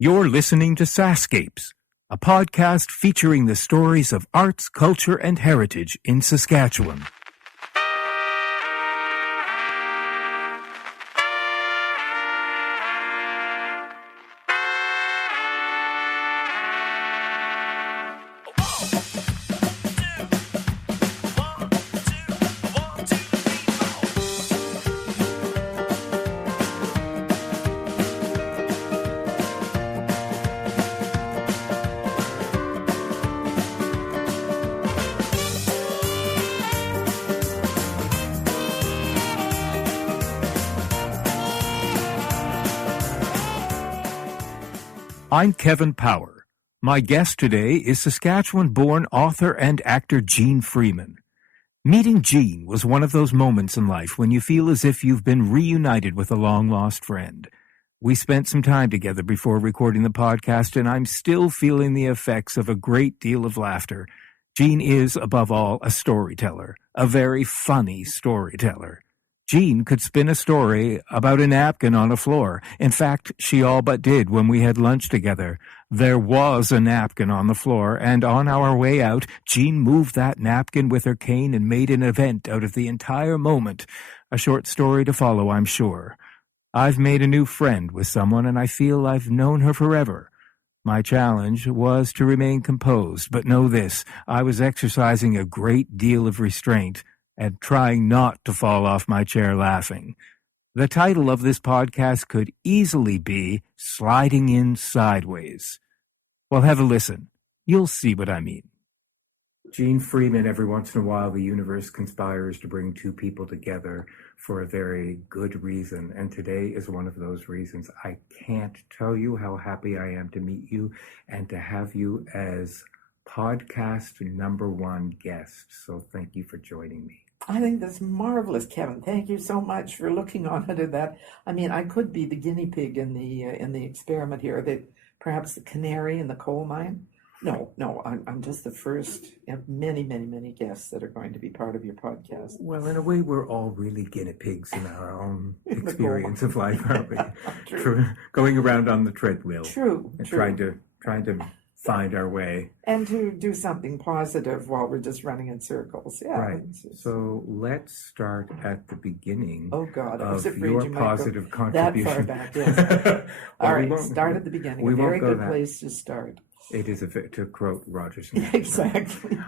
You're listening to SaskScapes, a podcast featuring the stories of arts, culture, and heritage in Saskatchewan. I'm Kevin Power. My guest today is Saskatchewan-born author and actor Jean Freeman. Meeting Jean was one of those moments in life when you feel as if you've been reunited with a long-lost friend. We spent some time together before recording the podcast, and I'm still feeling the effects of a great deal of laughter. Jean is, above all, a storyteller, a very funny storyteller. Jean could spin a story about a napkin on a floor. In fact, she all but did when we had lunch together. There was a napkin on the floor, and on our way out, Jean moved that napkin with her cane and made an event out of the entire moment. A short story to follow, I'm sure. I've made a new friend with someone, and I feel I've known her forever. My challenge was to remain composed, but know this, I was exercising a great deal of restraint and trying not to fall off my chair laughing. The title of this podcast could easily be Sliding In Sideways. Well, have a listen. You'll see what I mean. Jean Freeman, every once in a while, the universe conspires to bring two people together for a very good reason, and today is one of those reasons. I can't tell you how happy I am to meet you and to have you as podcast #1 guest. So thank you for joining me. I think that's marvelous, Kevin. Thank you so much for looking on it at that. I mean, I could be the guinea pig in the experiment here. Perhaps the canary in the coal mine. No, I'm just the first of many, many, many guests that are going to be part of your podcast. Well, in a way, we're all really guinea pigs in our own experience of life, aren't we? True. Going around on the treadmill. True. Trying to find our way. And to do something positive while we're just running in circles. Yeah. Right. So let's start at the beginning of your positive contribution. That far back, yes. All right, start at the beginning. A very good place to start. It is to quote Roger Smith. Exactly.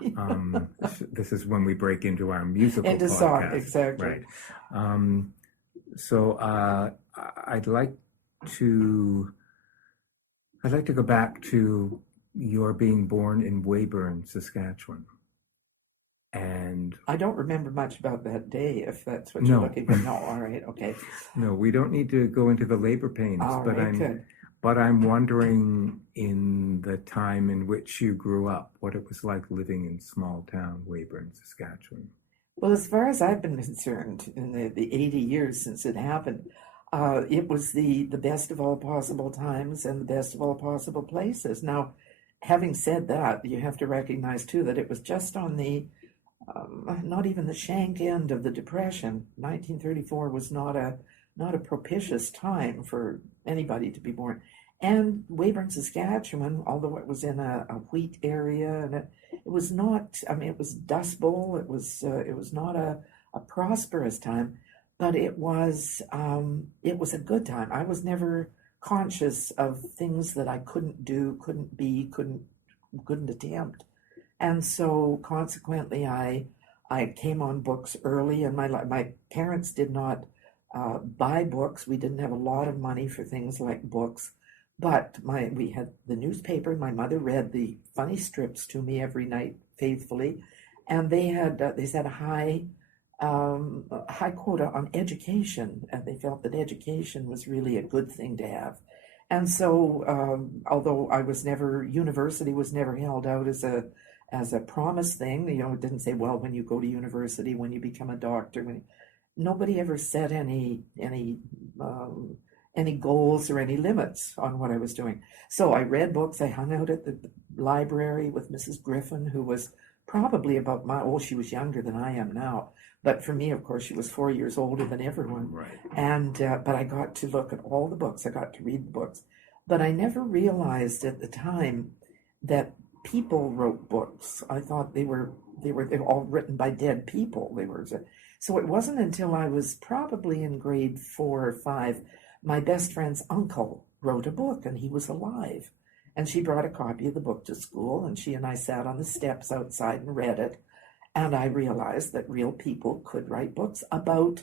This is when we break into our musical into podcast. Song, exactly. Right. So I'd like to go back to your being born in Weyburn, Saskatchewan. And I don't remember much about that day, if that's what you're looking at. No, all right, okay. No, we don't need to go into the labor pains, but I'm wondering, in the time in which you grew up, what it was like living in small town Weyburn, Saskatchewan. Well, as far as I've been concerned, in the 80 years since it happened, it was the best of all possible times and the best of all possible places. Now, having said that, you have to recognize, too, that it was just on the, not even the shank end of the Depression. 1934 was not a propitious time for anybody to be born. And Weyburn, Saskatchewan, although it was in a wheat area, and it was not, it was Dust Bowl, it was not a prosperous time, but it was a good time. I was never conscious of things that I couldn't do, couldn't be, couldn't attempt. And so consequently, I came on books early, and my parents did not buy books. We didn't have a lot of money for things like books, but we had the newspaper. My mother read the funny strips to me every night faithfully, and they set a high quota on education, and they felt that education was really a good thing to have. And so, although university was never held out as a promise thing, it didn't say, well, when you go to university, when you become a doctor, nobody ever set any goals or any limits on what I was doing. So I read books. I hung out at the library with Mrs. Griffin, who was probably about she was younger than I am now. But for me, of course, she was 4 years older than everyone. Right. And but I got to look at all the books. I got to read the books. but I never realized at the time that people wrote books. I thought they were all written by dead people. So it wasn't until I was probably in grade 4 or 5, my best friend's uncle wrote a book, and he was alive. And she brought a copy of the book to school, and she and I sat on the steps outside and read it. And I realized that real people could write books about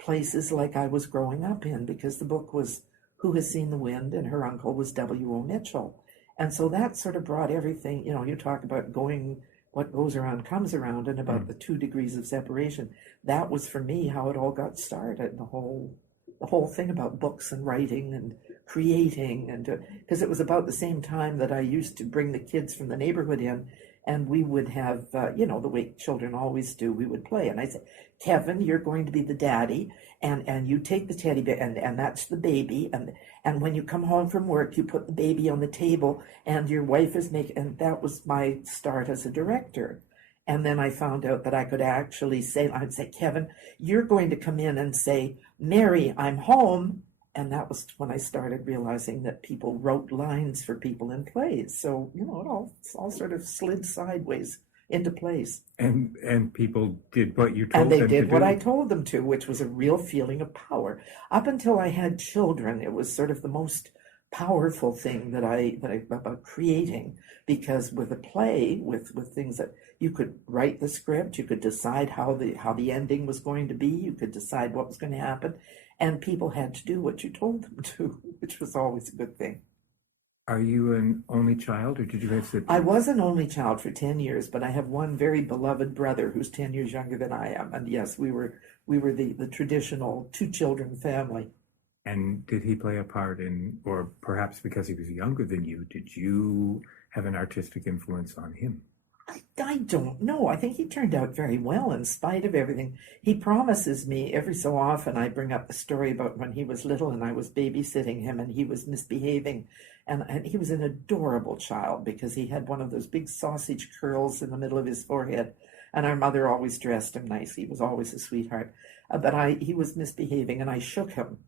places like I was growing up in, because the book was Who Has Seen the Wind, and her uncle was W.O. Mitchell. And so that sort of brought everything, you talk about what goes around comes around, and about the 2 degrees of separation. That was for me how it all got started, the whole thing about books and writing and creating, and because it was about the same time that I used to bring the kids from the neighborhood in, and we would have, the way children always do, we would play. And I said, Kevin, you're going to be the daddy, and you take the teddy bear, and that's the baby, and when you come home from work, you put the baby on the table, and your wife is making, and that was my start as a director. And then I found out that I could actually I'd say, Kevin, you're going to come in and say, Mary, I'm home. And that was when I started realizing that people wrote lines for people in plays. So, it all sort of slid sideways into place. And people did what you told them to do. And they did what I told them to, which was a real feeling of power. Up until I had children, it was sort of the most powerful thing that I about creating, because with a play, with things that you could write the script, you could decide how the ending was going to be, you could decide what was going to happen, and people had to do what you told them to, which was always a good thing. Are you an only child, or did you have siblings? I was an only child for 10 years, but I have one very beloved brother who's 10 years younger than I am, and yes, we were the traditional 2 children family. And did he play a part in, or perhaps because he was younger than you, did you have an artistic influence on him? I don't know. I think he turned out very well in spite of everything. He promises me every so often. I bring up the story about when he was little and I was babysitting him and he was misbehaving. And he was an adorable child because he had one of those big sausage curls in the middle of his forehead. And our mother always dressed him nicely. He was always a sweetheart. But he was misbehaving and I shook him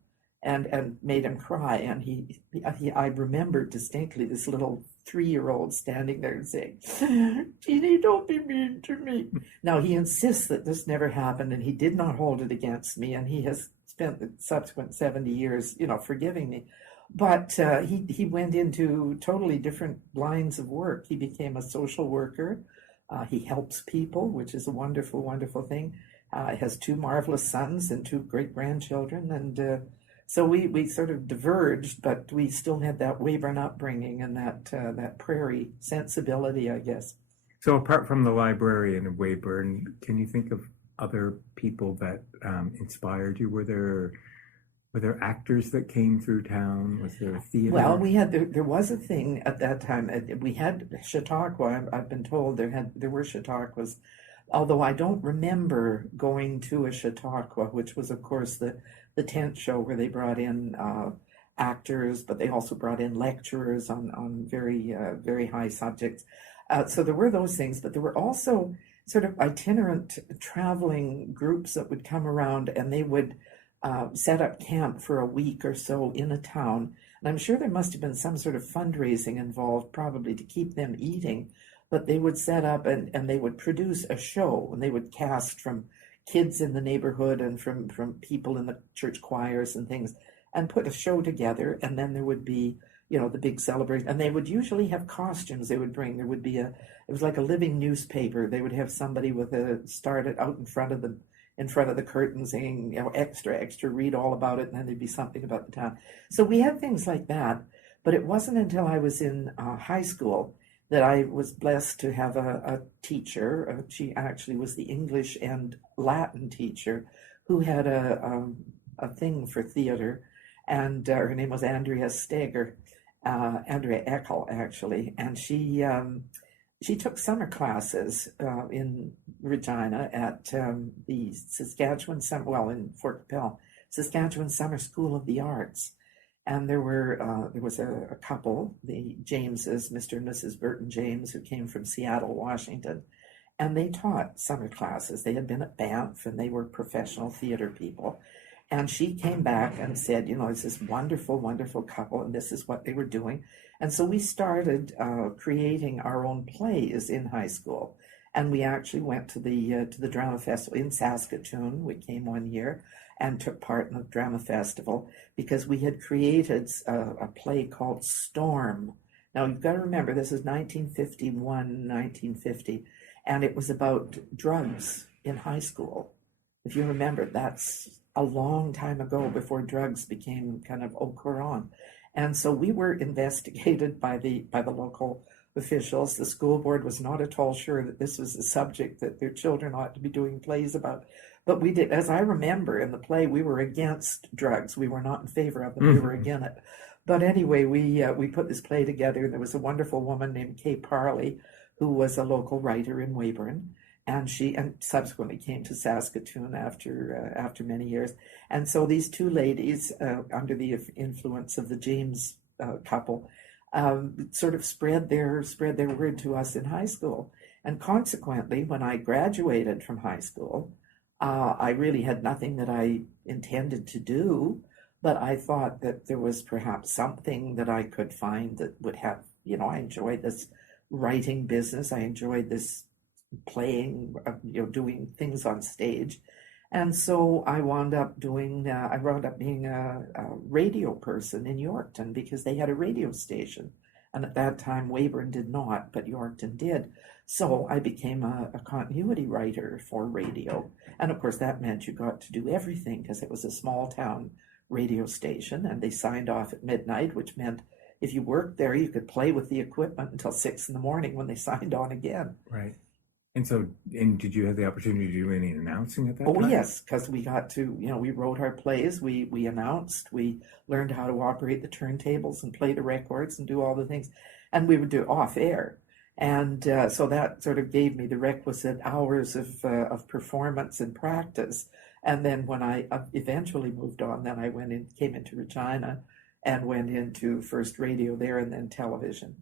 and made him cry. And I remember distinctly this little 3-year-old standing there and saying, Jeannie, don't be mean to me. Now, he insists that this never happened, and he did not hold it against me, and he has spent the subsequent 70 years, forgiving me. But he went into totally different lines of work. He became a social worker. He helps people, which is a wonderful, wonderful thing. Has 2 marvelous sons and 2 great-grandchildren, and so we sort of diverged, but we still had that Weyburn upbringing and that prairie sensibility, I guess. So apart from the librarian of Weyburn, can you think of other people that inspired you? Were there actors that came through town? Was there a theater? Well, there was a thing at that time. We had Chautauqua. I've been told there were Chautauquas, although I don't remember going to a Chautauqua, which was, of course, the tent show where they brought in actors, but they also brought in lecturers on very, very high subjects. So there were those things, but there were also sort of itinerant traveling groups that would come around, and they would set up camp for a week or so in a town. And I'm sure there must have been some sort of fundraising involved, probably to keep them eating, but they would set up and they would produce a show, and they would cast from kids in the neighborhood and from people in the church choirs and things, and put a show together. And then there would be, the big celebration, and they would usually have costumes they would bring. There would be it was like a living newspaper. They would have somebody with started out in front of the curtain saying, extra, read all about it, and then there'd be something about the town. So we had things like that, but it wasn't until I was in high school that I was blessed to have a teacher. She actually was the English and Latin teacher who had a thing for theater, and her name was Andrea Eckel, actually, and she took summer classes in Regina at the Saskatchewan in Fort Capel, Saskatchewan Summer School of the Arts. And there was a couple, the Jameses, Mr. and Mrs. Burton James, who came from Seattle, Washington, and they taught summer classes. They had been at Banff, and they were professional theater people. And she came back and said, it's this wonderful, wonderful couple, and this is what they were doing. And so we started creating our own plays in high school. And we actually went to the drama festival in Saskatchewan. We came one year and took part in the drama festival because we had created a play called Storm. Now you've got to remember this is 1951, 1950, and it was about drugs in high school. If you remember, that's a long time ago before drugs became kind of au courant. And so we were investigated by the local officials. The school board was not at all sure that this was a subject that their children ought to be doing plays about. But we did, as I remember in the play, we were against drugs. We were not in favor of them. Mm-hmm. We were against it. But anyway, we put this play together. There was a wonderful woman named Kay Parley, who was a local writer in Weyburn. And she subsequently came to Saskatoon after many years. And so these two ladies, under the influence of the James couple, sort of spread their word to us in high school. And consequently, when I graduated from high school, I really had nothing that I intended to do, but I thought that there was perhaps something that I could find that would have, I enjoyed this writing business. I enjoyed this playing, doing things on stage. And so I wound up being a radio person in Yorkton because they had a radio station. And at that time, Weyburn did not, but Yorkton did. So I became a continuity writer for radio. And of course, that meant you got to do everything because it was a small town radio station and they signed off at midnight, which meant if you worked there, you could play with the equipment until 6 a.m. when they signed on again. Right. And did you have the opportunity to do any announcing at that time? Oh, yes, because we got to, we wrote our plays, we announced, we learned how to operate the turntables and play the records and do all the things. And we would do off air. And so that sort of gave me the requisite hours of performance and practice. And then when I eventually moved on, then I came into Regina and went into first radio there and then television.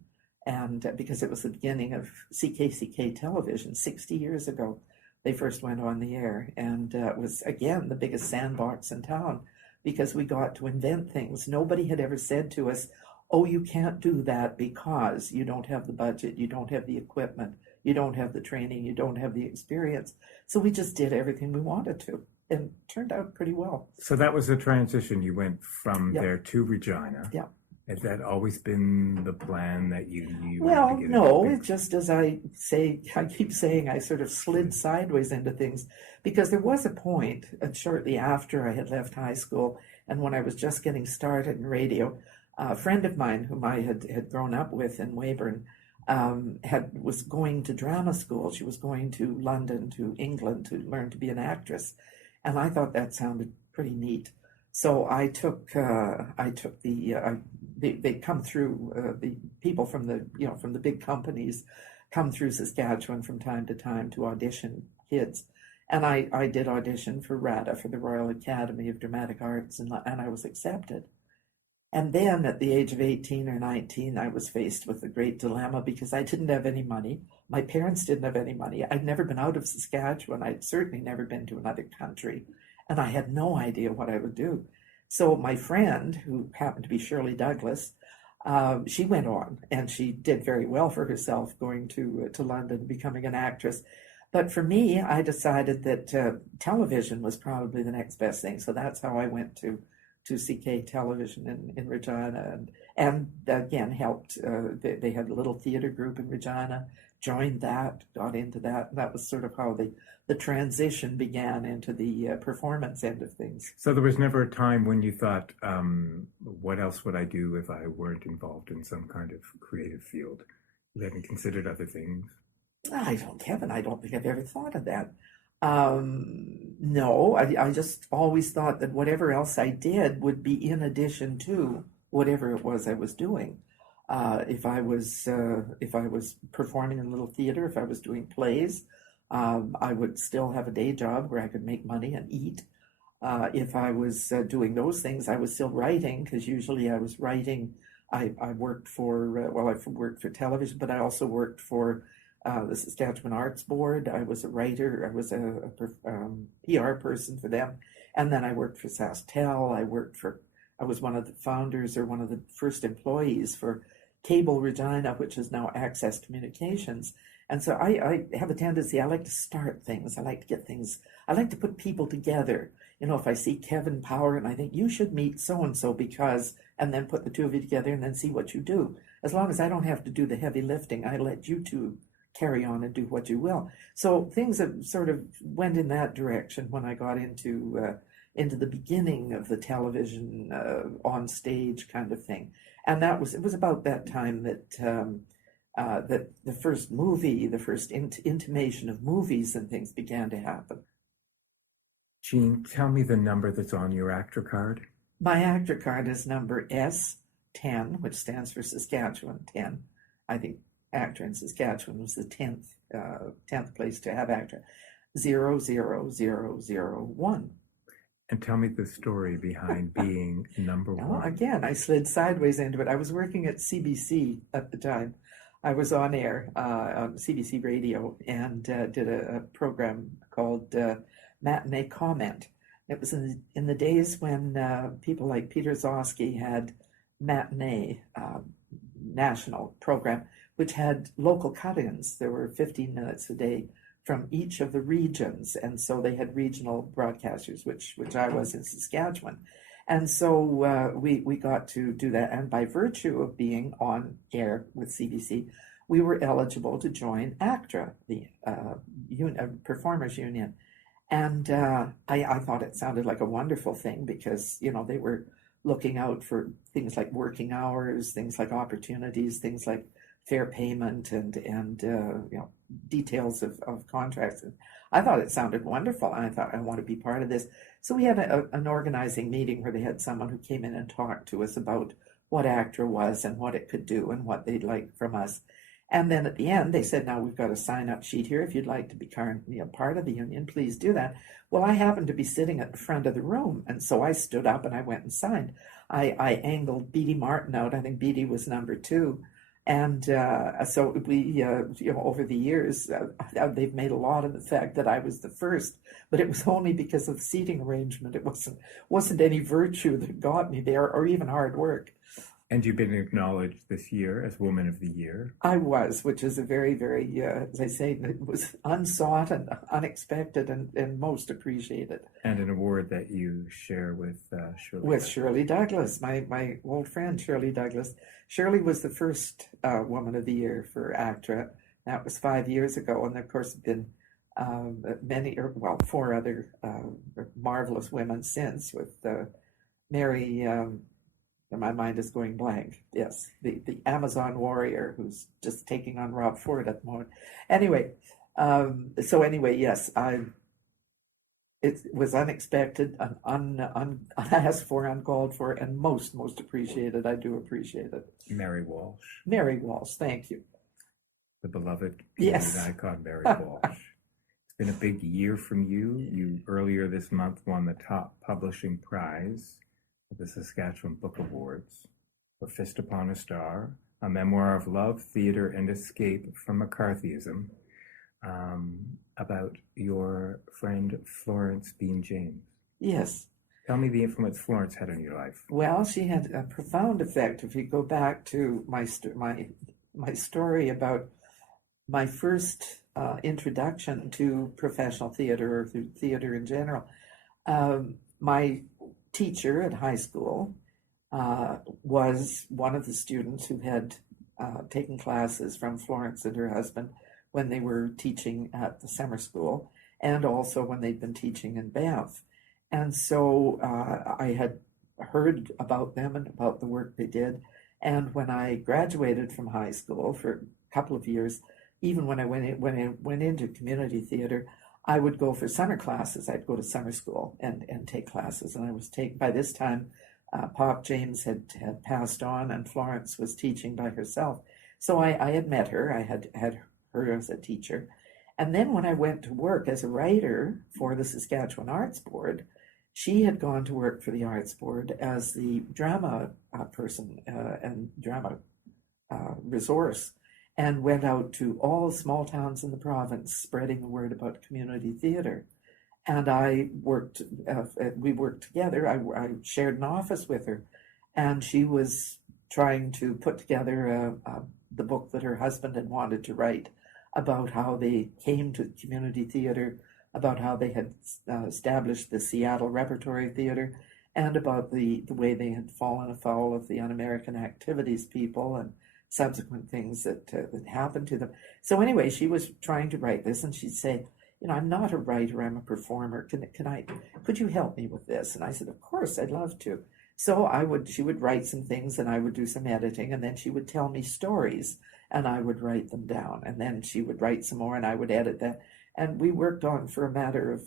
And because it was the beginning of CKCK television 60 years ago, they first went on the air. And it was, again, the biggest sandbox in town because we got to invent things. Nobody had ever said to us, oh, you can't do that because you don't have the budget, you don't have the equipment, you don't have the training, you don't have the experience. So we just did everything we wanted to. And it turned out pretty well. So that was the transition. You went from there to Regina. Yeah. Has that always been the plan that you well, no, it's just as I keep saying, I sort of slid sideways into things because there was a point shortly after I had left high school and when I was just getting started in radio, a friend of mine whom I had grown up with in Weyburn was going to drama school. She was going to London, to England to learn to be an actress. And I thought that sounded pretty neat. So I took they come through, the people from the big companies come through Saskatchewan from time to time to audition kids. And I did audition for RADA, for the Royal Academy of Dramatic Arts, and I was accepted. And then at the age of 18 or 19, I was faced with a great dilemma because I didn't have any money. My parents didn't have any money. I'd never been out of Saskatchewan. I'd certainly never been to another country. And I had no idea what I would do. So my friend, who happened to be Shirley Douglas, she went on and she did very well for herself going to London, becoming an actress. But for me, I decided that television was probably the next best thing. So that's how I went to CK Television in Regina and again helped. They had a little theater group in Regina, joined that, got into that. And that was sort of how the transition began into the performance end of things. So there was never a time when you thought, what else would I do if I weren't involved in some kind of creative field? You hadn't considered other things? I don't think I've ever thought of that. No, I just always thought that whatever else I did would be in addition to whatever it was I was doing. If I was performing in a little theater, if I was doing plays, I would still have a day job where I could make money and eat. If I was doing those things, I was still writing because usually I was writing. I worked for I worked for television, but I also worked for the Saskatchewan Arts Board. I was a writer. I was a PR person for them. And then I worked for SaskTel. I was one of the founders or one of the first employees for Cable Regina, which is now Access Communications. And so I have a tendency, I like to start things. I like to put people together. If I see Kevin Power and I think you should meet so-and-so because, and then put the two of you together and then see what you do. As long as I don't have to do the heavy lifting, I let you two carry on and do what you will. So things have sort of went in that direction when I got into the beginning of the television on stage kind of thing. And it was about that time that that the first movie, the first intimation of movies and things began to happen. Jean, tell me the number that's on your actor card. My actor card is number S10, which stands for Saskatchewan 10. I think actor in Saskatchewan was the 10th place to have actor. 00001. And tell me the story behind being number one. Again, I slid sideways into it. I was working at CBC at the time. I was on air on CBC Radio and did a program called Matinee Comment. It was in the days when people like Peter Zosky had Matinee national program, which had local cut-ins. There were 15 minutes a day from each of the regions, and so they had regional broadcasters, which I was in Saskatchewan. And so we got to do that, and by virtue of being on air with CBC, we were eligible to join ACTRA, the Performers Union. And I thought it sounded like a wonderful thing because, they were looking out for things like working hours, things like opportunities, things like fair payment and details of contracts. And I thought it sounded wonderful. And I thought, I want to be part of this. So we had an organizing meeting where they had someone who came in and talked to us about what ACTRA was and what it could do and what they'd like from us. And then at the end, they said, now we've got a sign-up sheet here. If you'd like to become part of the union, please do that. Well, I happened to be sitting at the front of the room, and so I stood up and I went and signed. I angled Beatty Martin out. I think Beatty was number 2. And so we, over the years, they've made a lot of the fact that I was the first, but it was only because of the seating arrangement. It wasn't any virtue that got me there or even hard work. And you've been acknowledged this year as Woman of the Year. I was, which is a very, very, as I say, it was unsought and unexpected and most appreciated. And an award that you share with Shirley. With Shirley Douglas, my old friend Shirley Douglas. Shirley was the first Woman of the Year for ACTRA. That was 5 years ago, and of course been 4 other marvelous women since, with Mary. My mind is going blank. Yes, the Amazon warrior who's just taking on Rob Ford at the moment. Anyway, yes, it was unexpected, unasked for, uncalled for, and most appreciated. I do appreciate it. Mary Walsh. Mary Walsh, thank you. The beloved yes. icon, Mary Walsh. It's been a big year from you. You earlier this month won the top publishing prize of the Saskatchewan Book Awards for Fist Upon a Star, a memoir of love, theater, and escape from McCarthyism, about your friend Florence Bean James. Yes. Tell me the influence Florence had on your life. Well, she had a profound effect. If you go back to my story about my first introduction to professional theater or through theater in general, my teacher at high school was one of the students who had taken classes from Florence and her husband when they were teaching at the summer school, and also when they'd been teaching in Banff. And so I had heard about them and about the work they did. And when I graduated from high school for a couple of years, even when I went into community theater, I would go for summer classes. I'd go to summer school and take classes. And I was by this time, Pop James had passed on and Florence was teaching by herself. So I had met her. I had her as a teacher. And then when I went to work as a writer for the Saskatchewan Arts Board, she had gone to work for the Arts Board as the drama person and drama resource, and went out to all small towns in the province spreading the word about community theater. and we worked together. I shared an office with her, and she was trying to put together the book that her husband had wanted to write about how they came to community theater, about how they had established the Seattle Repertory Theater, and about the way they had fallen afoul of the Un-American Activities people and subsequent things that happened to them. So anyway, she was trying to write this, and she'd say, I'm not a writer, I'm a performer. Could you help me with this? And I said, of course, I'd love to. So she would write some things and I would do some editing, and then she would tell me stories and I would write them down. And then she would write some more and I would edit that. And we worked on for a matter of,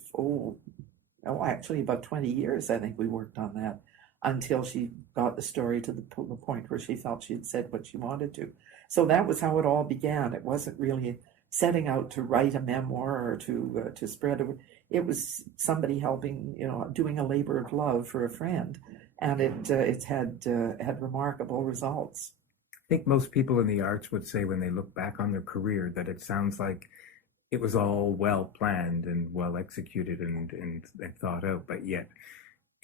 actually about 20 years, I think we worked on that until she got the story to the point where she felt she had said what she wanted to. So that was how it all began. It wasn't really setting out to write a memoir or to spread it. It was somebody helping, doing a labor of love for a friend, and it's had remarkable results. I think most people in the arts would say when they look back on their career that it sounds like it was all well planned and well executed and thought out, but yet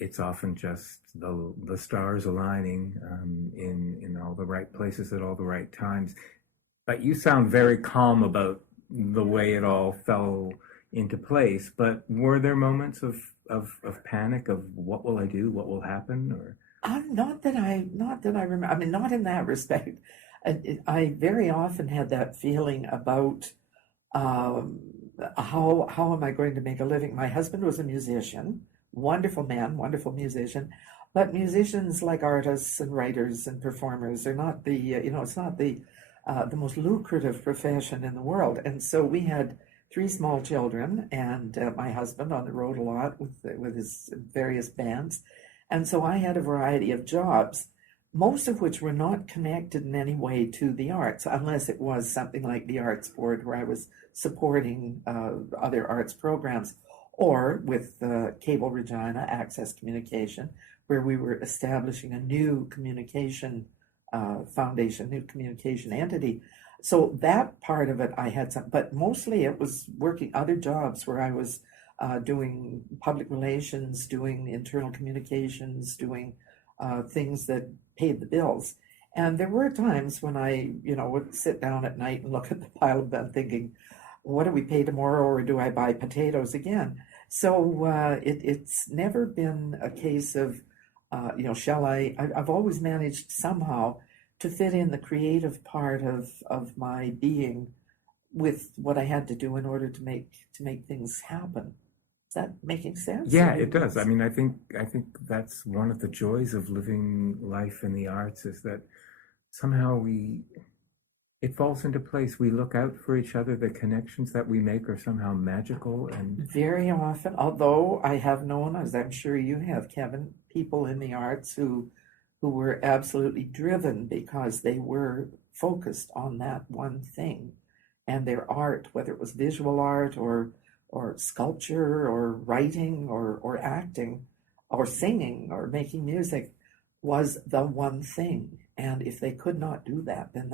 it's often just the stars aligning in all the right places at all the right times. But you sound very calm about the way it all fell into place. But were there moments of panic of what will I do, what will happen, or? Not that I remember. I mean, not in that respect. I very often had that feeling about how am I going to make a living. My husband was a musician, wonderful man, wonderful musician, but musicians, like artists and writers and performers, are not it's not the most lucrative profession in the world. And so we had 3 small children, and my husband on the road a lot with his various bands. And so I had a variety of jobs, most of which were not connected in any way to the arts, unless it was something like the Arts Board, where I was supporting other arts programs, or with Cable Regina, Access Communication, where we were establishing a new communication foundation, new communication entity. So that part of it I had some, but mostly it was working other jobs where I was doing public relations, doing internal communications, doing things that paid the bills. And there were times when I, would sit down at night and look at the pile of them thinking, what do we pay tomorrow, or do I buy potatoes again? So it's never been a case of, I've always managed somehow to fit in the creative part of my being with what I had to do in order to make things happen. Is that making sense? Yeah, it does. I mean, I think that's one of the joys of living life in the arts, is that somehow it falls into place. We look out for each other. The connections that we make are somehow magical. And very often, although I have known, as I'm sure you have, Kevin, people in the arts who were absolutely driven because they were focused on that one thing, and their art, whether it was visual art or sculpture or writing or acting or singing or making music, was the one thing. And if they could not do that, then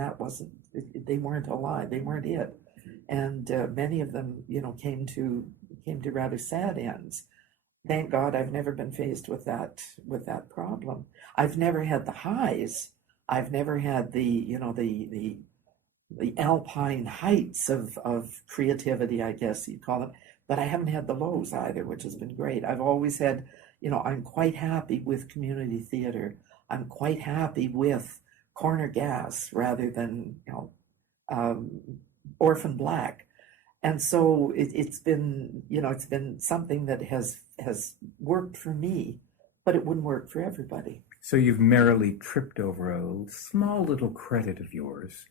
they weren't alive, they weren't it. And many of them, came to rather sad ends. Thank God I've never been faced with that problem. I've never had the highs. I've never had the alpine heights of creativity, I guess you'd call it. But I haven't had the lows either, which has been great. I've always had, I'm quite happy with community theater. I'm quite happy with corner gas rather than, orphan black. And so it's been something that has worked for me, but it wouldn't work for everybody. So you've merrily tripped over a small little credit of yours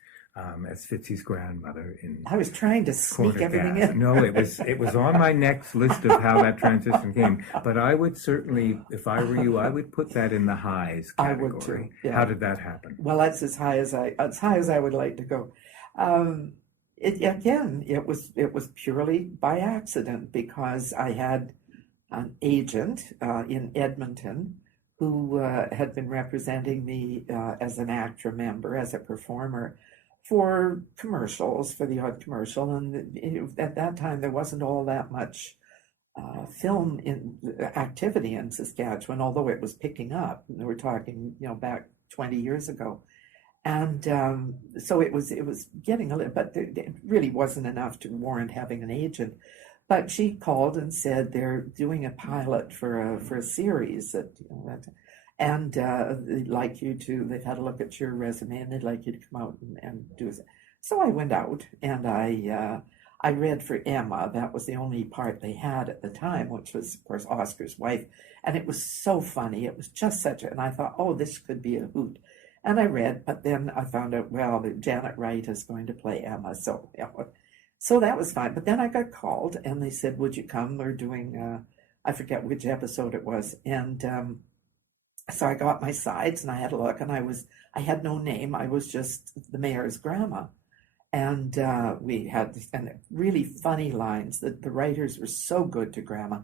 as Fitzy's grandmother in. I was trying to sneak everything in. No, it was on my next list of how that transition came. But I would certainly, if I were you, I would put that in the highs category. I would too. Yeah. How did that happen? Well, that's as high as I would like to go. It was purely by accident, because I had an agent in Edmonton who had been representing me as an ACTRA member, as a performer, for commercials, for the odd commercial. And at that time, there wasn't all that much film activity in Saskatchewan, although it was picking up. We're talking, back 20 years ago. And so it was getting a little, but it really wasn't enough to warrant having an agent. But she called and said they're doing a pilot for a series and they'd like you to. They've had a look at your resume and they'd like you to come out and do it. So I went out and I read for Emma. That was the only part they had at the time, which was, of course, Oscar's wife. And it was so funny. It was just and I thought, oh, this could be a hoot. And I read, but then I found out, well, that Janet Wright is going to play Emma. So that was fine. But then I got called and they said, would you come? We're doing, I forget which episode it was. And so I got my sides and I had a look and I had no name. I was just the mayor's grandma. And we had really funny lines. The writers were so good to Grandma,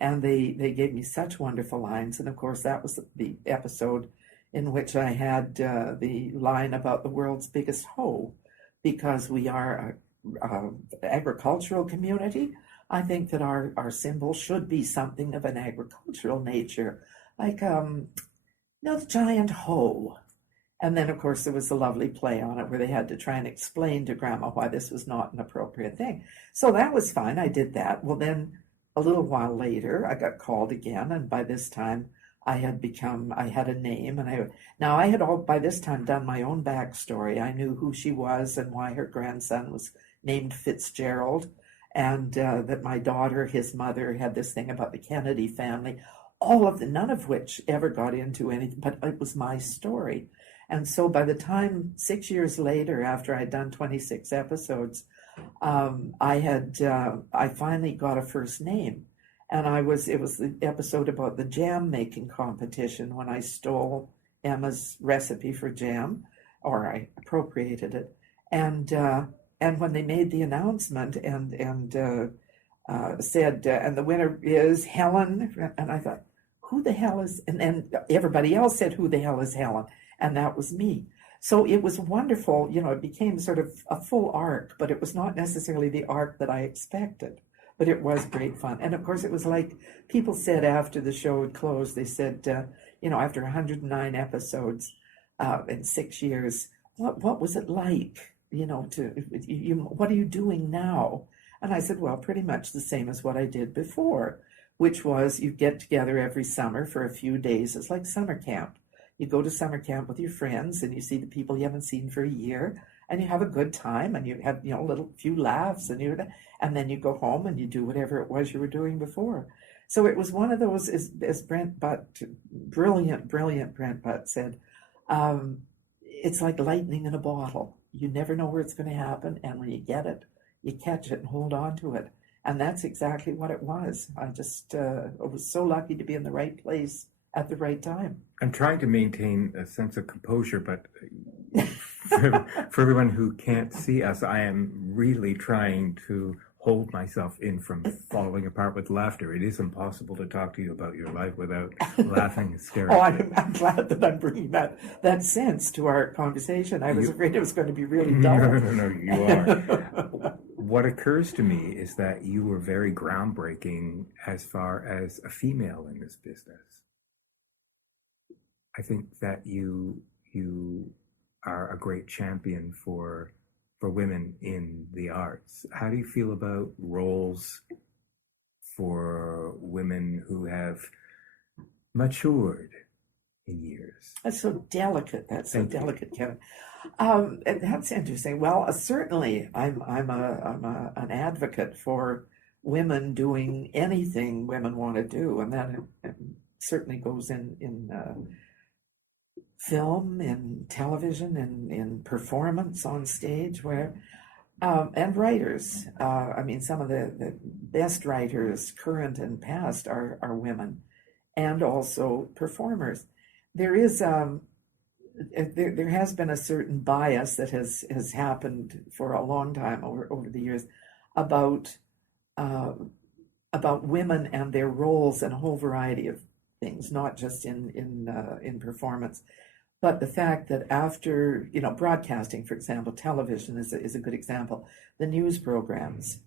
and they gave me such wonderful lines. And of course, that was the episode in which I had the line about the world's biggest hoe, because we are an agricultural community. I think that our symbol should be something of an agricultural nature, like the giant hoe. And then, of course, there was a lovely play on it where they had to try and explain to Grandma why this was not an appropriate thing. So that was fine. I did that. Well, then a little while later, I got called again. And by this time, I had a name. And I had by this time done my own backstory. I knew who she was and why her grandson was named Fitzgerald. And that my daughter, his mother, had this thing about the Kennedy family. None of which ever got into anything, but it was my story. And so by the time 6 years later, after I'd done 26 episodes, I finally got a first name. And it was the episode about the jam making competition when I stole Emma's recipe for jam, or I appropriated it. And when they made the announcement and said, and the winner is Helen, and I thought, who the hell is, and then everybody else said, who the hell is Helen? And that was me. So it was wonderful. It became sort of a full arc, but it was not necessarily the arc that I expected. But it was great fun. And of course, it was like people said after the show had closed, they said, after 109 episodes in 6 years, what was it like, what are you doing now? And I said, well, pretty much the same as what I did before, which was you get together every summer for a few days. It's like summer camp. You go to summer camp with your friends and you see the people you haven't seen for a year and you have a good time and you have, a few laughs and then you go home and you do whatever it was you were doing before. So it was one of those, as Brent Butt, brilliant Brent Butt said, it's like lightning in a bottle. You never know where it's going to happen. And when you get it, you catch it and hold on to it. And that's exactly what it was. I was so lucky to be in the right place at the right time. I'm trying to maintain a sense of composure, but for everyone who can't see us, I am really trying to hold myself in from falling apart with laughter. It is impossible to talk to you about your life without laughing hysterically. Oh, I'm glad that I'm bringing that sense to our conversation. I was afraid it was going to be really dull. No, you are. What occurs to me is that you were very groundbreaking as far as a female in this business. I think that you are a great champion for women in the arts. How do you feel about roles for women who have matured in years? That's so delicate. Kevin. That's interesting. Well, certainly, I'm an advocate for women doing anything women want to do, and that certainly goes in film, in television, in performance on stage, and writers. Some of the best writers, current and past, are women, and also performers. There is there has been a certain bias that has happened for a long time over the years about women and their roles in a whole variety of things, not just in performance. But the fact that after, broadcasting, for example, television is a good example, the news programs,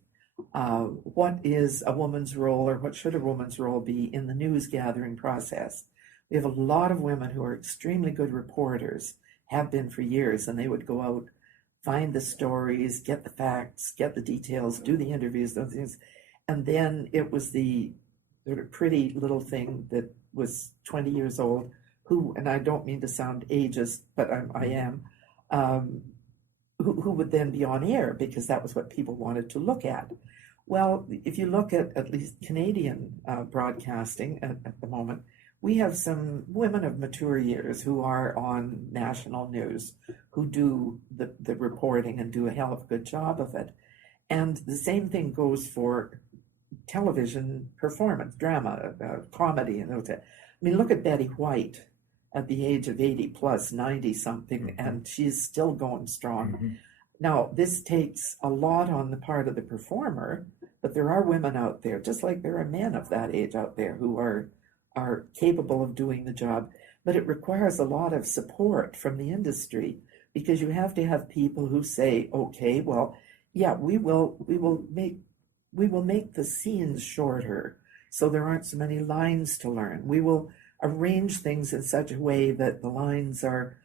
what is a woman's role, or what should a woman's role be in the news gathering process. We have a lot of women who are extremely good reporters, have been for years, and they would go out, find the stories, get the facts, get the details, do the interviews, those things. And then it was the sort of pretty little thing that was 20 years old, who, and I don't mean to sound ageist, but I am, who would then be on air because that was what people wanted to look at. Well, if you look at least Canadian broadcasting at the moment, we have some women of mature years who are on national news, who do the reporting and do a hell of a good job of it. And the same thing goes for television performance, drama, comedy, and those. I mean, look at Betty White at the age of 80 plus, 90 something, and she's still going strong. Now, this takes a lot on the part of the performer, but there are women out there, just like there are men of that age out there who are capable of doing the job, but it requires a lot of support from the industry, because you have to have people who say, okay, well, yeah, we will make the scenes shorter so there aren't so many lines to learn. We will arrange things in such a way that the lines are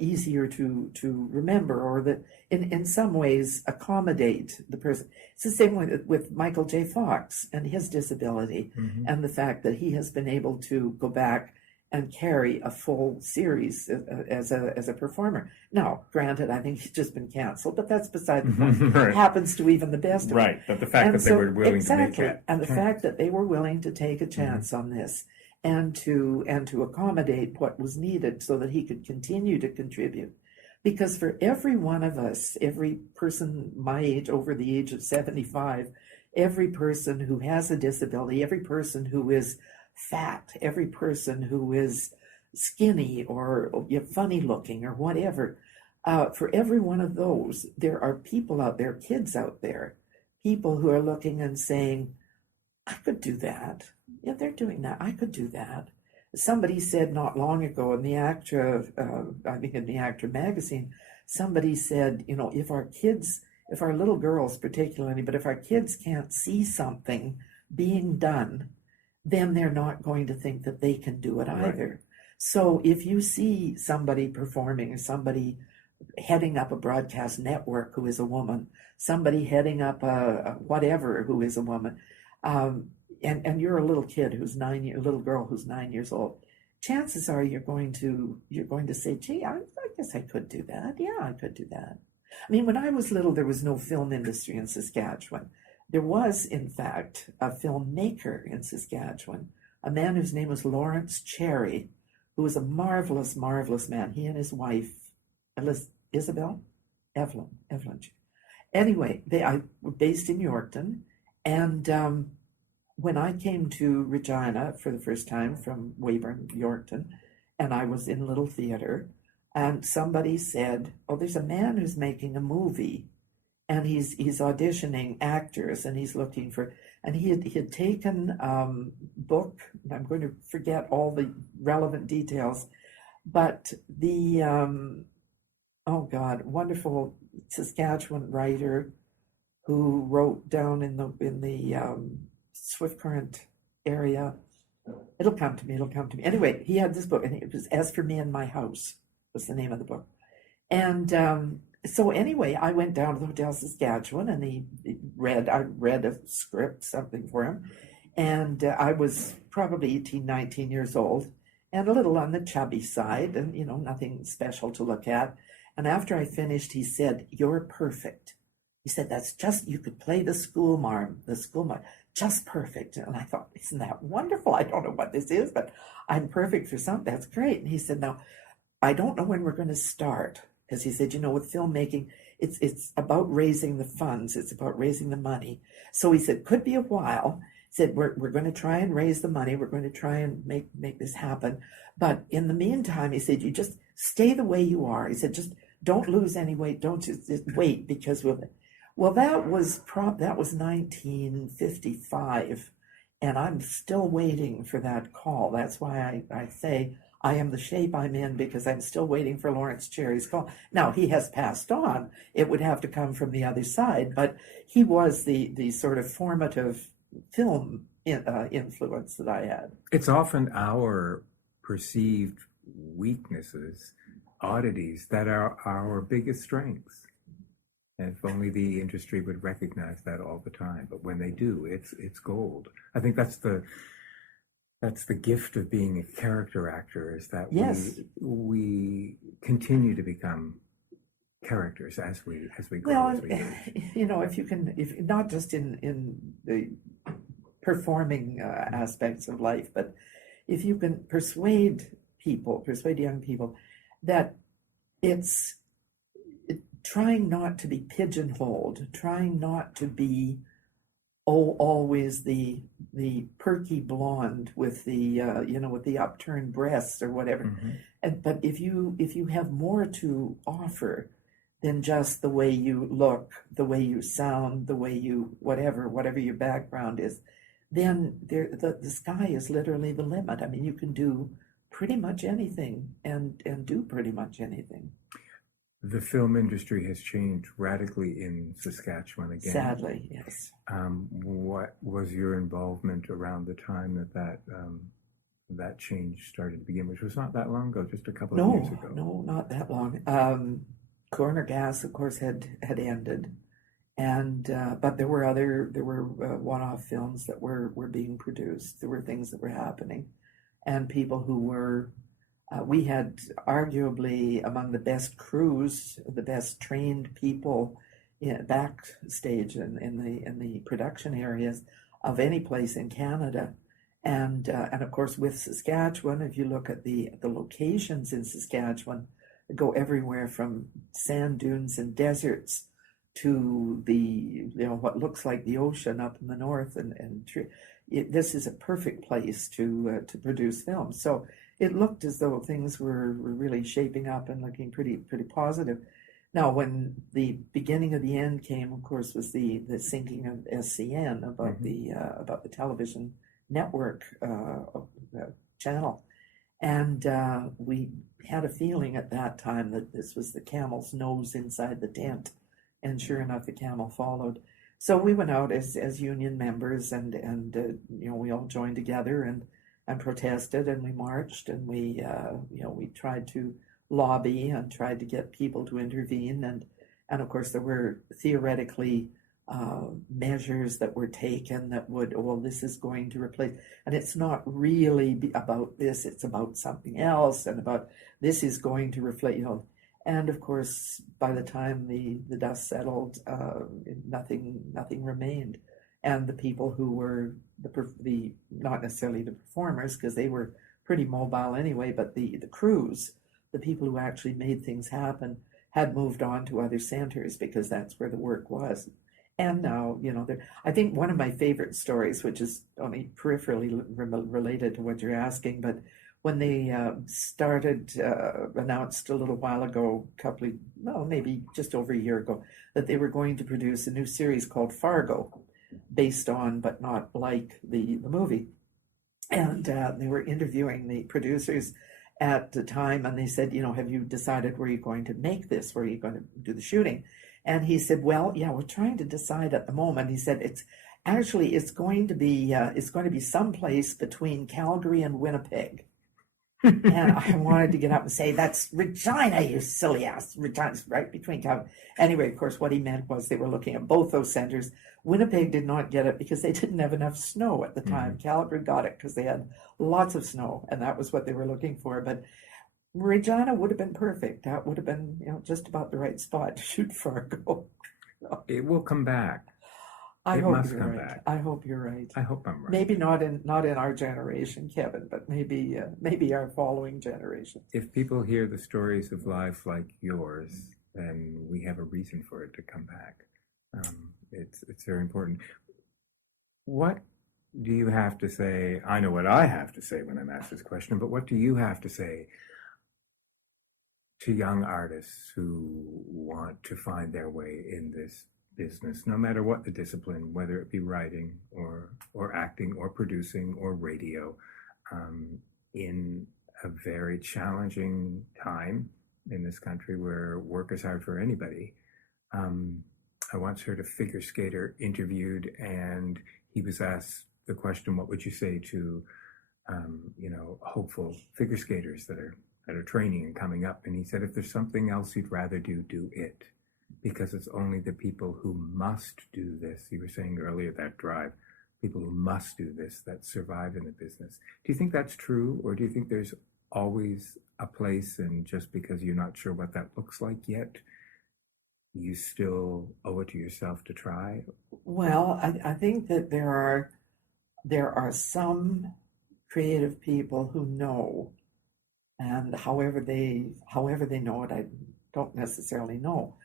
easier to remember, or that in some ways accommodate the person. It's the same way with Michael J. Fox and his disability, and the fact that he has been able to go back and carry a full series as a performer. Now, granted, I think he's just been canceled, but that's beside the point. Right. It happens to even the best of them. Right, but the fact that they were willing to make it. And the fact that they were willing to take a chance on this, and to accommodate what was needed so that he could continue to contribute. Because for every one of us, every person my age, over the age of 75, every person who has a disability, every person who is fat, every person who is skinny or funny looking or whatever, for every one of those, there are people out there, kids out there, people who are looking and saying, I could do that. Yeah, they're doing that. I could do that. Somebody said not long ago in the Actra, I think in the Actra magazine, somebody said, if our little girls particularly, but if our kids can't see something being done, then they're not going to think that they can do it either. Right. So if you see somebody performing, or somebody heading up a broadcast network who is a woman, somebody heading up a whatever who is a woman, and you're a little kid who's a little girl who's 9 years old, chances are you're going to say, gee, I guess I could do that. Yeah, I could do that. I mean, when I was little, there was no film industry in Saskatchewan. There was, in fact, a filmmaker in Saskatchewan, a man whose name was Lawrence Cherry, who was a marvelous, marvelous man. He and his wife, Evelyn. Anyway, they were based in Yorkton, and when I came to Regina for the first time from Weyburn, Yorkton, and I was in Little Theatre, and somebody said, oh, there's a man who's making a movie, and he's auditioning actors, and he's looking for, and he had taken book, I'm going to forget all the relevant details, but the, wonderful Saskatchewan writer who wrote down in the Swift Current area. It'll come to me. Anyway, he had this book, and it was As for Me and My House was the name of the book. And so anyway, I went down to the Hotel Saskatchewan, and I read a script, something for him. And I was probably 18, 19 years old, and a little on the chubby side, and, nothing special to look at. And after I finished, he said, you're perfect. He said, that's just, you could play the schoolmarm, just perfect. And I thought, isn't that wonderful? I don't know what this is, but I'm perfect for something. That's great. And he said, now, I don't know when we're going to start. Because he said, with filmmaking, it's about raising the funds. It's about raising the money. So he said, could be a while. He said, we're going to try and raise the money. We're going to try and make this happen. But in the meantime, he said, you just stay the way you are. He said, just don't lose any weight. Don't just wait, because well, that was 1955, and I'm still waiting for that call. That's why I say I am the shape I'm in because I'm still waiting for Lawrence Cherry's call. Now, he has passed on. It would have to come from the other side, but he was the sort of formative film influence that I had. It's often our perceived weaknesses, oddities, that are our biggest strengths. And if only the industry would recognize that all the time. But when they do, it's gold. I think that's the gift of being a character actor, is that we continue to become characters as we grow. Well, as we age. if not just in the performing aspects of life, but if you can persuade young people that it's trying not to be pigeonholed, trying not to be always the perky blonde with the with the upturned breasts or whatever. Mm-hmm. But if you have more to offer than just the way you look, the way you sound, the way you whatever your background is, then the sky is literally the limit. I mean, you can do pretty much anything and do pretty much anything. The film industry has changed radically in Saskatchewan again. Sadly, yes. What was your involvement around the time that change started to begin, which was not that long ago, just a couple of years ago? No, not that long. Coroner gas, of course, had ended, and but there were one-off films that were being produced. There were things that were happening, and people who were. We had arguably among the best crews, the best trained people backstage in the production areas of any place in Canada, and of course with Saskatchewan, if you look at the locations in Saskatchewan, they go everywhere from sand dunes and deserts to the what looks like the ocean up in the north, and this is a perfect place to produce films. So it looked as though things were really shaping up and looking pretty positive. Now, when the beginning of the end came, of course, was the sinking of SCN about the television network channel, and we had a feeling at that time that this was the camel's nose inside the tent, and sure enough, the camel followed. So we went out as union members, and we all joined together and protested, and we marched, and we tried to lobby and tried to get people to intervene, and of course there were theoretically measures that were taken that would, this is going to replace, and it's not really about this, it's about something else, and about this is going to reflect, and of course by the time the dust settled, nothing remained. And the people who were the not necessarily the performers, because they were pretty mobile anyway, but the crews, the people who actually made things happen, had moved on to other centers because that's where the work was. And now, I think one of my favorite stories, which is only peripherally related to what you're asking, but when they announced a little while ago, maybe just over a year ago, that they were going to produce a new series called Fargo, based on but not like the movie, and they were interviewing the producers at the time, and they said, have you decided where you're going to make this, where you're going to do the shooting? And he said, well, yeah, we're trying to decide at the moment. He said it's going to be someplace between Calgary and Winnipeg. And I wanted to get up and say, that's Regina, you silly ass. Regina's right between Calgary. Anyway, of course, what he meant was they were looking at both those centers. Winnipeg did not get it because they didn't have enough snow at the time. Calgary got it because they had lots of snow, and that was what they were looking for. But Regina would have been perfect. That would have been, just about the right spot to shoot Fargo. It will come back. I hope you're right. I hope you're right. I hope I'm right. Maybe not in our generation, Kevin, but maybe our following generation. If people hear the stories of life like yours, then we have a reason for it to come back. It's very important. What do you have to say? I know what I have to say when I'm asked this question, but what do you have to say to young artists who want to find their way in this business, no matter what the discipline, whether it be writing or acting or producing or radio, in a very challenging time in this country where work is hard for anybody. I once heard a figure skater interviewed, and he was asked the question, what would you say to, hopeful figure skaters that are training and coming up? And he said, if there's something else you'd rather do, do it. Because it's only the people who must do this, you were saying earlier, that drive, people who must do this, that survive in the business. Do you think that's true? Or do you think there's always a place, and just because you're not sure what that looks like yet, you still owe it to yourself to try? Well, I think that there are some creative people who know, and however they know it, I don't necessarily know,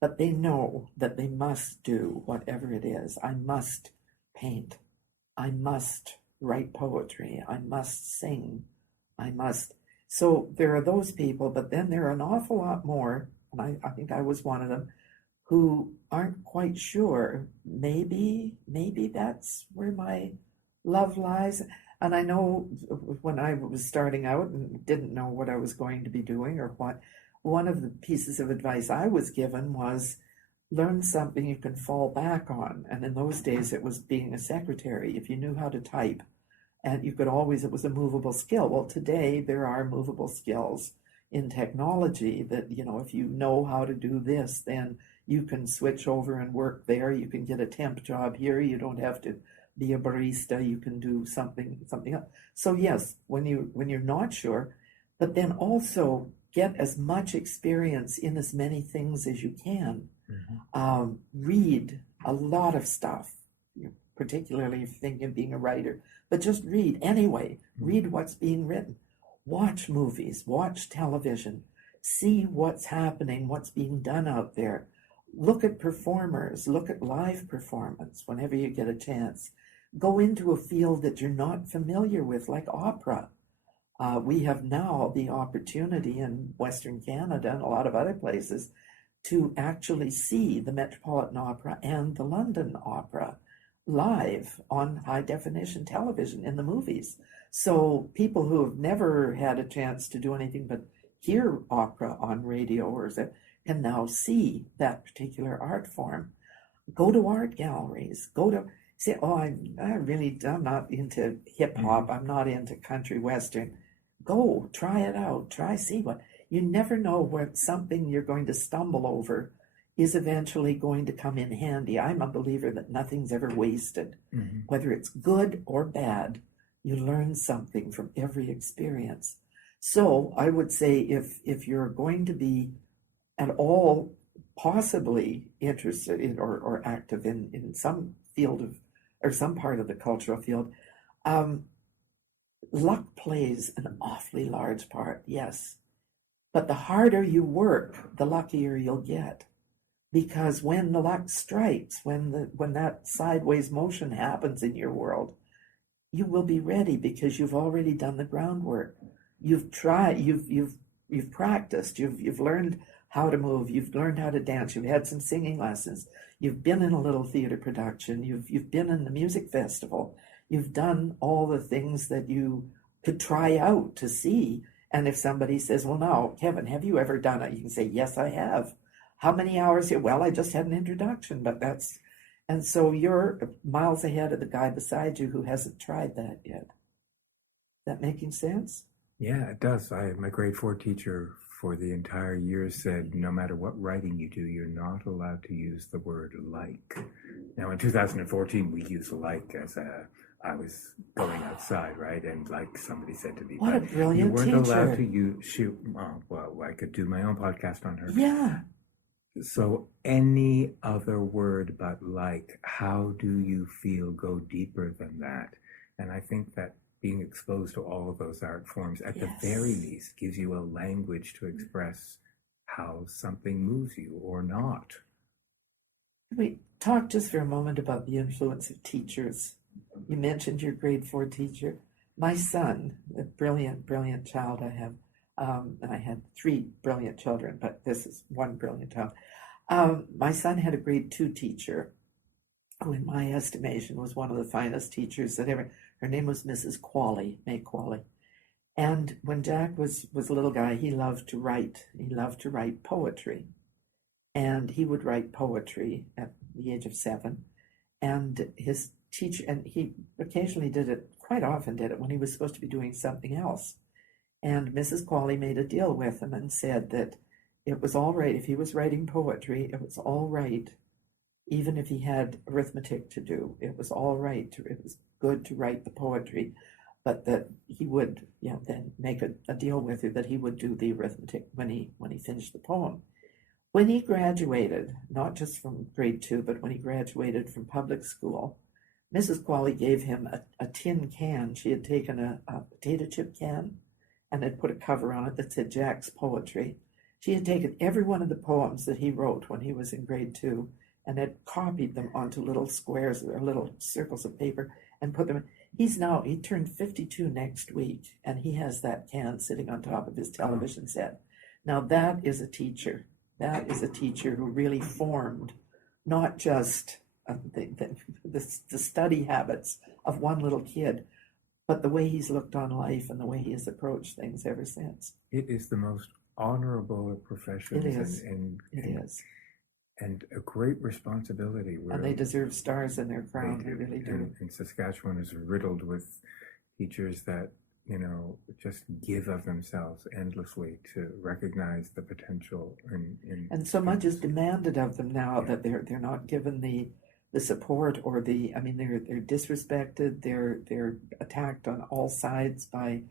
but they know that they must do whatever it is. I must paint. I must write poetry. I must sing. I must. So there are those people, but then there are an awful lot more, and I think I was one of them, who aren't quite sure. Maybe that's where my love lies. And I know when I was starting out and didn't know what I was going to be doing or what, one of the pieces of advice I was given was learn something you can fall back on. And in those days, it was being a secretary. If you knew how to type, and you could always, it was a movable skill. Well, today there are movable skills in technology that, if you know how to do this, then you can switch over and work there. You can get a temp job here. You don't have to be a barista. You can do something else. So yes, when you're not sure, but then also get as much experience in as many things as you can. Mm-hmm. Read a lot of stuff, particularly if you're thinking of being a writer, but just read anyway. Mm-hmm. Read what's being written. Watch movies, watch television, see what's happening, what's being done out there. Look at performers, look at live performance whenever you get a chance. Go into a field that you're not familiar with, like opera. We have now the opportunity in Western Canada and a lot of other places to actually see the Metropolitan Opera and the London Opera live on high definition television in the movies. So people who have never had a chance to do anything but hear opera on radio or can now see that particular art form. Go to art galleries. Say, I'm not into hip hop. I'm not into country western. Go try it out. See what. You never know what something you're going to stumble over is eventually going to come in handy. I'm a believer that nothing's ever wasted. Mm-hmm. Whether it's good or bad, you learn something from every experience. So I would say if you're going to be at all possibly interested in or active in some field of, or some part of the cultural field, luck plays an awfully large part, yes. But the harder you work, the luckier you'll get. Because when the luck strikes, when that sideways motion happens in your world, you will be ready because you've already done the groundwork. You've tried, you've practiced, you've learned how to move, you've learned how to dance, you've had some singing lessons, you've been in a little theater production, you've been in the music festival, you've done all the things that you could try out to see. And if somebody says, well, now, Kevin, have you ever done it? You can say, yes, I have. How many hours here? Well, I just had an introduction, but that's, and so you're miles ahead of the guy beside you who hasn't tried that yet. Is that making sense? Yeah, it does. My grade 4 teacher for the entire year said, no matter what writing you do, you're not allowed to use the word like. Now, in 2014, we use like as I was going outside, right? And like somebody said to me, what a brilliant teacher. You weren't allowed to use, well, I could do my own podcast on her. Yeah. So any other word but like, how do you feel go deeper than that? And I think that being exposed to all of those art forms, at the very least, gives you a language to express how something moves you or not. Can we talk just for a moment about the influence of teachers? You mentioned your grade 4 teacher. My son, a brilliant, brilliant child I have, and I had 3 brilliant children, but this is one brilliant child. My son had a grade 2 teacher who, in my estimation, was one of the finest teachers that ever. Her name was Mrs. Qualley, May Qualley. And when Jack was a little guy, he loved to write. He loved to write poetry. And he would write poetry at the age of 7. And his teacher, and he occasionally did it, quite often did it, when he was supposed to be doing something else. And Mrs. Qualley made a deal with him and said that it was all right if he was writing poetry, it was all right, even if he had arithmetic to do. It was all right, it was good to write the poetry, but that he would, then make a deal with you that he would do the arithmetic when he finished the poem. When he graduated, not just from grade 2, but when he graduated from public school, Mrs. Qualley gave him a tin can. She had taken a potato chip can and had put a cover on it that said Jack's Poetry. She had taken every one of the poems that he wrote when he was in grade 2 and had copied them onto little squares or little circles of paper and put them in. He turned 52 next week, and he has that can sitting on top of his television set. Now that is a teacher. That is a teacher who really formed not just the study habits of one little kid, but the way he's looked on life and the way he has approached things ever since. It is the most honorable of professions. It is. It is. And a great responsibility. And they deserve stars in their crown. They really do. And Saskatchewan is riddled with teachers that, just give of themselves endlessly to recognize the potential and so much is demanded of them now that they're not given the support or they're disrespected, they're attacked on all sides by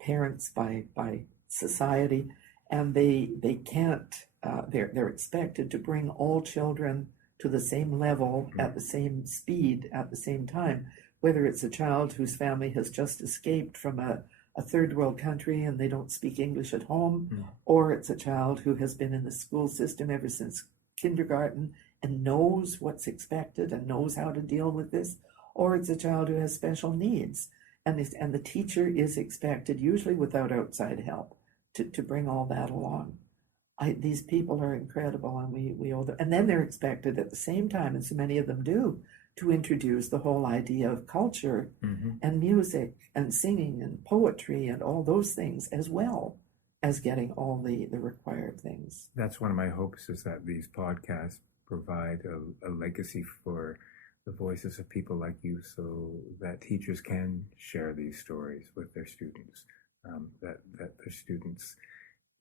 parents, by society, and they can't they're expected to bring all children to the same level, at the same speed, at the same time, whether it's a child whose family has just escaped from a third world country and they don't speak English at home, or it's a child who has been in the school system ever since kindergarten and knows what's expected and knows how to deal with this, or it's a child who has special needs. And the teacher is expected, usually without outside help, to bring all that along. These people are incredible, and we owe them. And then they're expected at the same time, and so many of them do, to introduce the whole idea of culture and music and singing and poetry and all those things, as well as getting all the required things. That's one of my hopes, is that these podcasts provide a legacy for the voices of people like you, so that teachers can share these stories with their students, that their students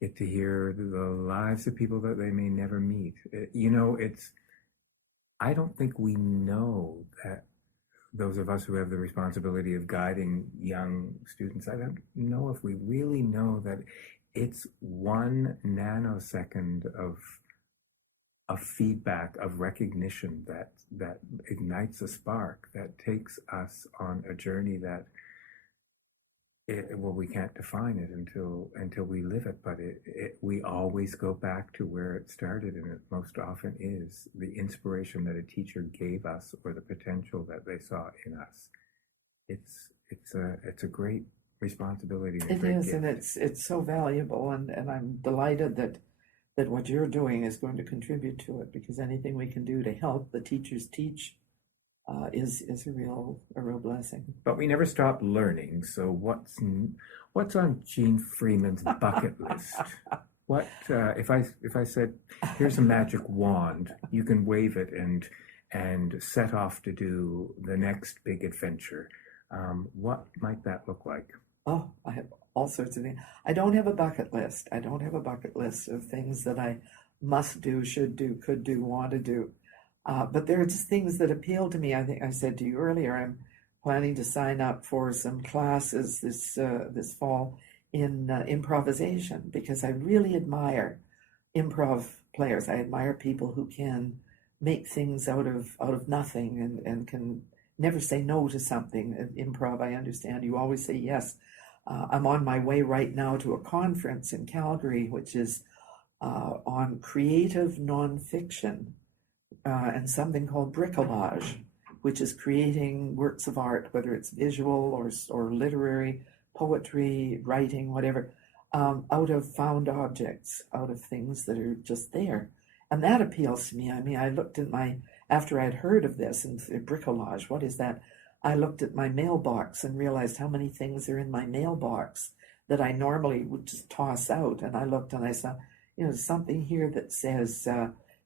get to hear the lives of people that they may never meet. I don't think we know that, those of us who have the responsibility of guiding young students, I don't know if we really know that it's 1 nanosecond of feedback, of recognition that ignites a spark, that takes us on a journey that we can't define it until we live it, but we always go back to where it started, and it most often is the inspiration that a teacher gave us, or the potential that they saw in us. It's a great responsibility. It is, and it's so valuable, and I'm delighted that what you're doing is going to contribute to it, because anything we can do to help the teachers teach is a real blessing. But we never stop learning. So what's on Gene Freeman's bucket list? What if I said, here's a magic wand, you can wave it and set off to do the next big adventure? What might that look like? Oh, I have all sorts of things. I don't have a bucket list. I don't have a bucket list of things that I must do, should do, could do, want to do. But there are just things that appeal to me. I think I said to you earlier, I'm planning to sign up for some classes this fall in improvisation, because I really admire improv players. I admire people who can make things out of nothing and can never say no to something. In improv, I understand you always say yes. I'm on my way right now to a conference in Calgary, which is on creative nonfiction. And something called bricolage, which is creating works of art, whether it's visual or literary, poetry, writing, whatever, out of found objects, out of things that are just there. And that appeals to me. I mean, I looked at after I'd heard of this, and bricolage, what is that? I looked at my mailbox and realized how many things are in my mailbox that I normally would just toss out. And I looked and I saw, something here that says,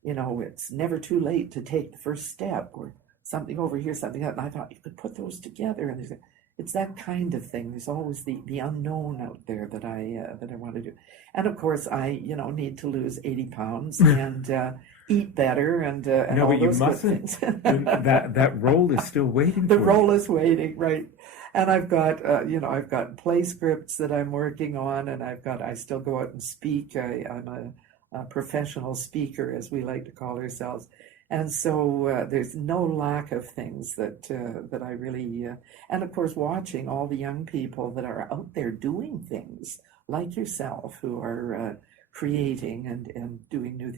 it's never too late to take the first step, or something over here, something else. And I thought you could put those together. And it's that kind of thing. There's always the unknown out there that I want to do. And of course, I need to lose 80 pounds and eat better and no, all but you those good mustn't. things. that role is still waiting. The for role you. is waiting, right? And I've got I've got play scripts that I'm working on, and I still go out and speak. I'm a professional speaker, as we like to call ourselves. And so there's no lack of things that I really, and of course, watching all the young people that are out there doing things like yourself, who are creating and doing new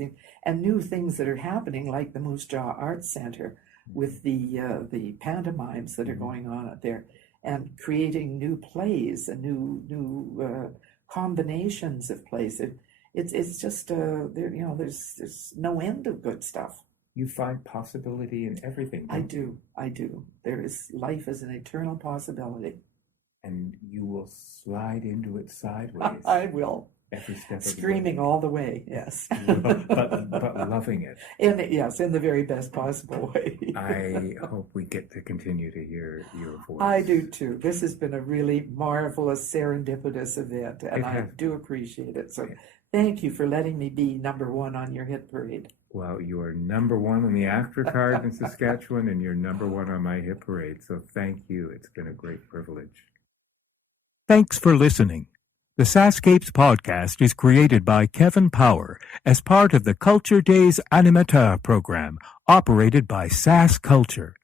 things that are happening, like the Moose Jaw Arts Center with the pantomimes that are going on out there, and creating new plays and new combinations of plays. It's just there's no end of good stuff. You find possibility in everything. I do. Life is an eternal possibility. And you will slide into it sideways. I will. Every step Screaming all the way, yes. but loving it. In the very best possible way. I hope we get to continue to hear your voice. I do too. This has been a really marvelous, serendipitous event, and I do appreciate it. So thank you for letting me be number one on your hit parade. Well, you are number one on the actor card in Saskatchewan, and you're number one on my hit parade. So thank you. It's been a great privilege. Thanks for listening. The SaskScapes podcast is created by Kevin Power as part of the Culture Days Animateur program operated by Sask Culture.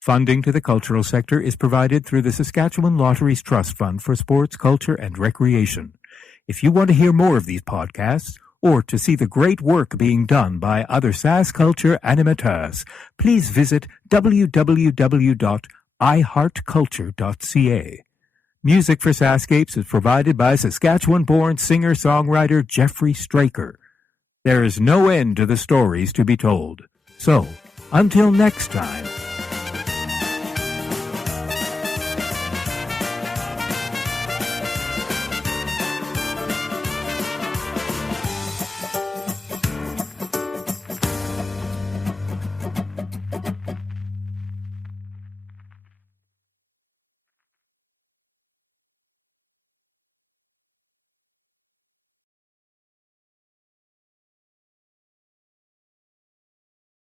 Funding to the cultural sector is provided through the Saskatchewan Lotteries Trust Fund for Sports, Culture, and Recreation. If you want to hear more of these podcasts, or to see the great work being done by other Sask Culture animateurs, please visit www.iheartculture.ca. Music for SaskScapes is provided by Saskatchewan-born singer-songwriter Jeffrey Straker. There is no end to the stories to be told. So, until next time,